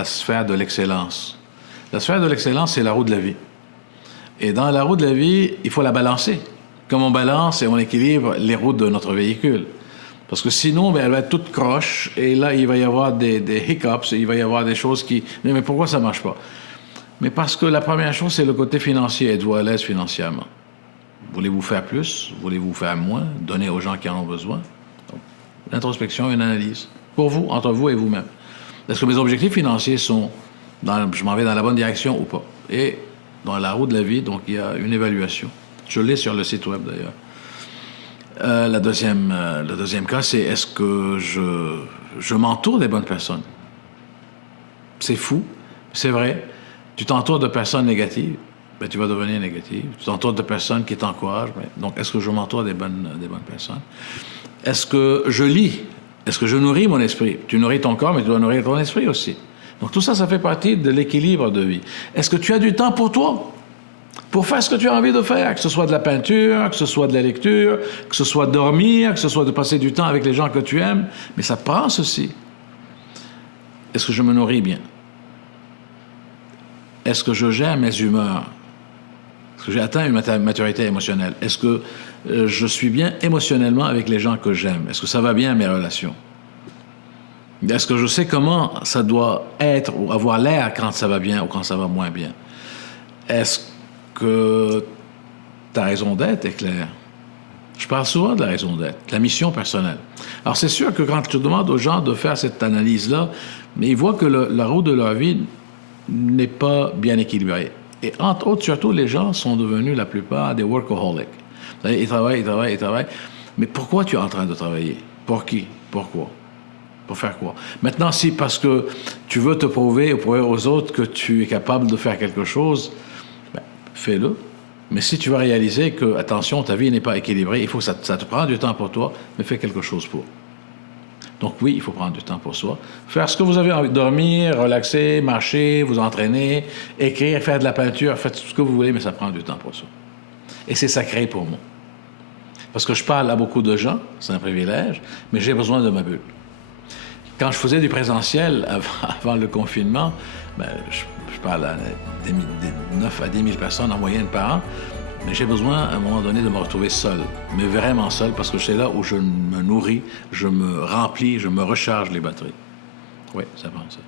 la sphère de l'excellence. La sphère de l'excellence, c'est la roue de la vie. Et dans la roue de la vie, il faut la balancer. Comme on balance et on équilibre les roues de notre véhicule. Parce que sinon, elle va être toute croche, et là, il va y avoir des hiccups, et il va y avoir des choses qui... Mais pourquoi ça ne marche pas? Mais parce que la première chose, c'est le côté financier. Êtes-vous à l'aise financièrement? Voulez-vous faire plus? Voulez-vous faire moins? Donner aux gens qui en ont besoin? Donc, l'introspection, une analyse. Pour vous, entre vous et vous-même. Est-ce que mes objectifs financiers sont... je m'en vais dans la bonne direction ou pas? Et dans la roue de la vie, donc, il y a une évaluation. Je l'ai sur le site web, d'ailleurs. Le deuxième cas, c'est est-ce que je m'entoure des bonnes personnes? C'est fou, c'est vrai. Tu t'entoures de personnes négatives, ben, tu vas devenir négatif. Tu t'entoures de personnes qui t'encouragent. Ben, donc, est-ce que je m'entoure des bonnes personnes? Est-ce que je lis? Est-ce que je nourris mon esprit? Tu nourris ton corps, mais tu dois nourrir ton esprit aussi. Donc, tout ça, ça fait partie de l'équilibre de vie. Est-ce que tu as du temps pour toi? Pour faire ce que tu as envie de faire, que ce soit de la peinture, que ce soit de la lecture, que ce soit dormir, que ce soit de passer du temps avec les gens que tu aimes. Mais ça prend ceci. Est-ce que je me nourris bien? Est-ce que je gère mes humeurs? Est-ce que j'ai atteint une maturité émotionnelle? Est-ce que je suis bien émotionnellement avec les gens que j'aime? Est-ce que ça va bien, mes relations? Est-ce que je sais comment ça doit être ou avoir l'air quand ça va bien ou quand ça va moins bien? Est-ce que ta raison d'être est claire? Je parle souvent de la raison d'être, de la mission personnelle. Alors, c'est sûr que quand tu demandes aux gens de faire cette analyse-là, mais ils voient que la roue de leur vie n'est pas bien équilibrée. Et entre autres, surtout, les gens sont devenus, la plupart, des workaholics. Ils travaillent. Mais pourquoi tu es en train de travailler? Pour qui? Pourquoi? Pour faire quoi? Maintenant, si parce que tu veux te prouver aux autres que tu es capable de faire quelque chose, ben, fais-le. Mais si tu vas réaliser que, attention, ta vie n'est pas équilibrée, il faut que ça te prend du temps pour toi, mais fais quelque chose pour. Donc oui, il faut prendre du temps pour soi. Faire ce que vous avez envie de dormir, relaxer, marcher, vous entraîner, écrire, faire de la peinture, faites tout ce que vous voulez, mais ça prend du temps pour soi. Et c'est sacré pour moi. Parce que je parle à beaucoup de gens, c'est un privilège, mais j'ai besoin de ma bulle. Quand je faisais du présentiel avant le confinement, ben, je parle à 9 à 10 000 personnes en moyenne par an, mais j'ai besoin, à un moment donné, de me retrouver seul, mais vraiment seul, parce que c'est là où je me nourris, je me remplis, je me recharge les batteries. Oui, ça prend ça.